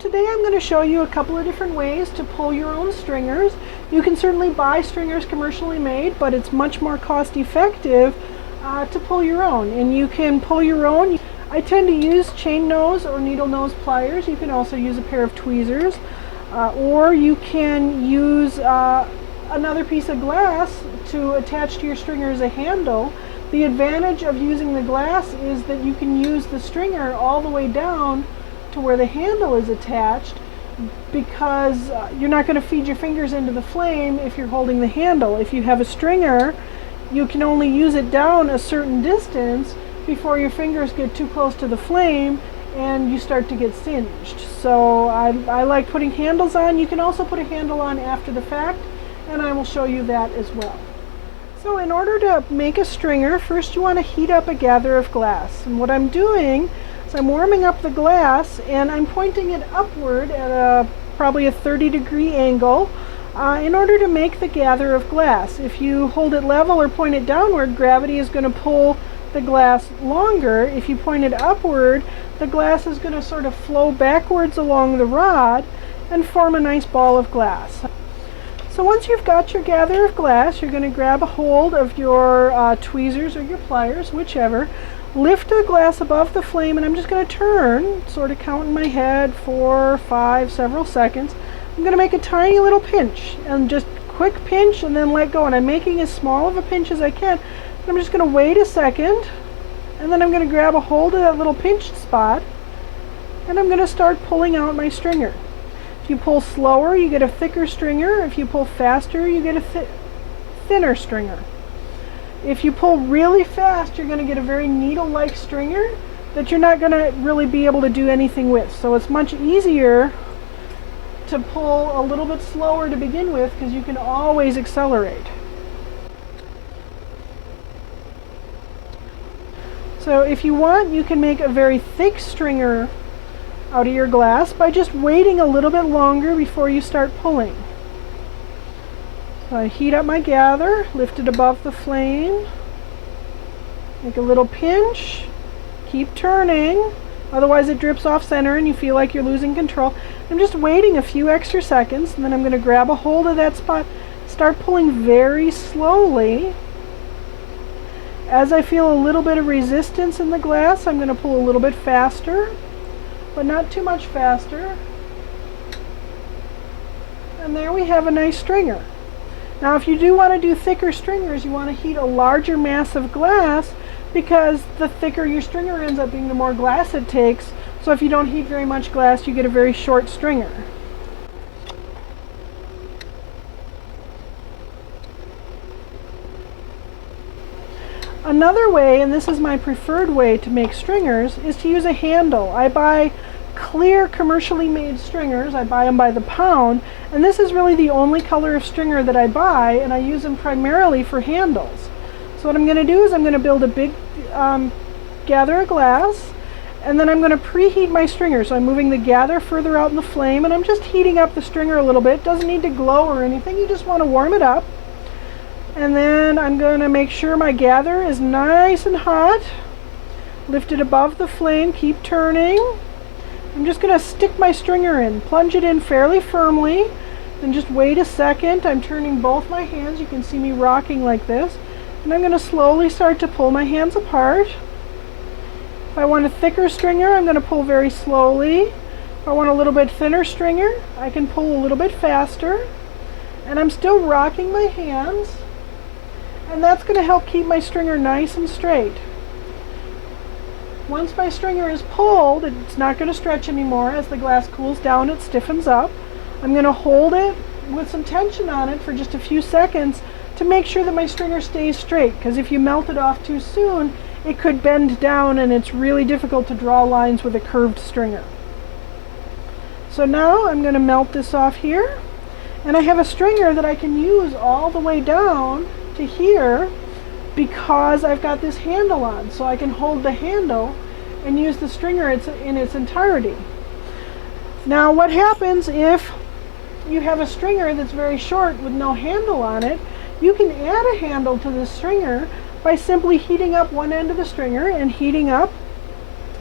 today I'm going to show you a couple of different ways to pull your own stringers. You can certainly buy stringers commercially made, but it's much more cost effective to pull your own. And you can pull your own. I tend to use chain nose or needle nose pliers. You can also use a pair of tweezers, or you can use another piece of glass to attach to your stringer as a handle. The advantage of using the glass is that you can use the stringer all the way down to where the handle is attached, because you're not going to feed your fingers into the flame if you're holding the handle. If you have a stringer, you can only use it down a certain distance before your fingers get too close to the flame and you start to get singed. So I like putting handles on. You can also put a handle on after the fact, and I will show you that as well. So in order to make a stringer, first you want to heat up a gather of glass. And what I'm doing is I'm warming up the glass and I'm pointing it upward at probably a 30-degree angle in order to make the gather of glass. If you hold it level or point it downward, gravity is going to pull the glass longer. If you point it upward, the glass is going to sort of flow backwards along the rod and form a nice ball of glass. So once you've got your gather of glass, you're going to grab a hold of your tweezers or your pliers, whichever. Lift the glass above the flame, and I'm just going to turn, sort of count in my head, 4, 5, several seconds. I'm going to make a tiny little pinch, and just quick pinch and then let go. And I'm making as small of a pinch as I can. I'm just going to wait a second, and then I'm going to grab a hold of that little pinched spot, and I'm going to start pulling out my stringer. If you pull slower, you get a thicker stringer. If you pull faster, you get a thinner stringer. If you pull really fast, you're going to get a very needle-like stringer that you're not going to really be able to do anything with. So it's much easier to pull a little bit slower to begin with, because you can always accelerate. So if you want, you can make a very thick stringer out of your glass by just waiting a little bit longer before you start pulling. So I heat up my gather, lift it above the flame, make a little pinch, keep turning, otherwise it drips off center and you feel like you're losing control. I'm just waiting a few extra seconds, and then I'm going to grab a hold of that spot, start pulling very slowly. As I feel a little bit of resistance in the glass, I'm going to pull a little bit faster, but not too much faster. And there we have a nice stringer. Now if you do want to do thicker stringers, you want to heat a larger mass of glass, because the thicker your stringer ends up being, the more glass it takes. So if you don't heat very much glass, you get a very short stringer. Another way, and this is my preferred way to make stringers, is to use a handle. I buy clear commercially made stringers. I buy them by the pound, and this is really the only color of stringer that I buy, and I use them primarily for handles. So what I'm going to do is I'm going to build a big gather of glass, and then I'm going to preheat my stringer. So I'm moving the gather further out in the flame, and I'm just heating up the stringer a little bit. It doesn't need to glow or anything, you just want to warm it up. And then I'm going to make sure my gather is nice and hot. Lift it above the flame, keep turning. I'm just going to stick my stringer in, plunge it in fairly firmly, and just wait a second. I'm turning both my hands. You can see me rocking like this. And I'm going to slowly start to pull my hands apart. If I want a thicker stringer, I'm going to pull very slowly. If I want a little bit thinner stringer, I can pull a little bit faster. And I'm still rocking my hands. And that's going to help keep my stringer nice and straight. Once my stringer is pulled, it's not going to stretch anymore. As the glass cools down, it stiffens up. I'm going to hold it with some tension on it for just a few seconds to make sure that my stringer stays straight, because if you melt it off too soon, it could bend down and it's really difficult to draw lines with a curved stringer. So now I'm going to melt this off here, and I have a stringer that I can use all the way down to here, because I've got this handle on, so I can hold the handle and use the stringer in its entirety. Now what happens if you have a stringer that's very short with no handle on it? You can add a handle to the stringer by simply heating up one end of the stringer and heating up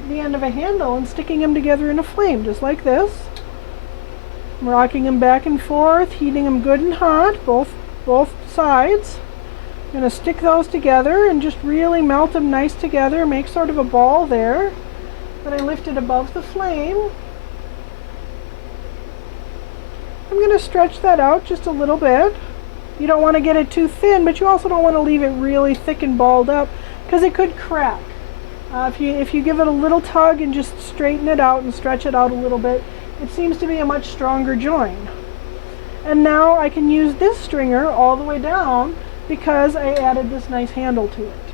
the end of a handle and sticking them together in a flame, just like this. I'm rocking them back and forth, heating them good and hot, both sides. I'm going to stick those together and just really melt them nice together, make sort of a ball there. Then I lift it above the flame. I'm going to stretch that out just a little bit. You don't want to get it too thin, but you also don't want to leave it really thick and balled up because it could crack. If you give it a little tug and just straighten it out and stretch it out a little bit, it seems to be a much stronger join. And now I can use this stringer all the way down because I added this nice handle to it.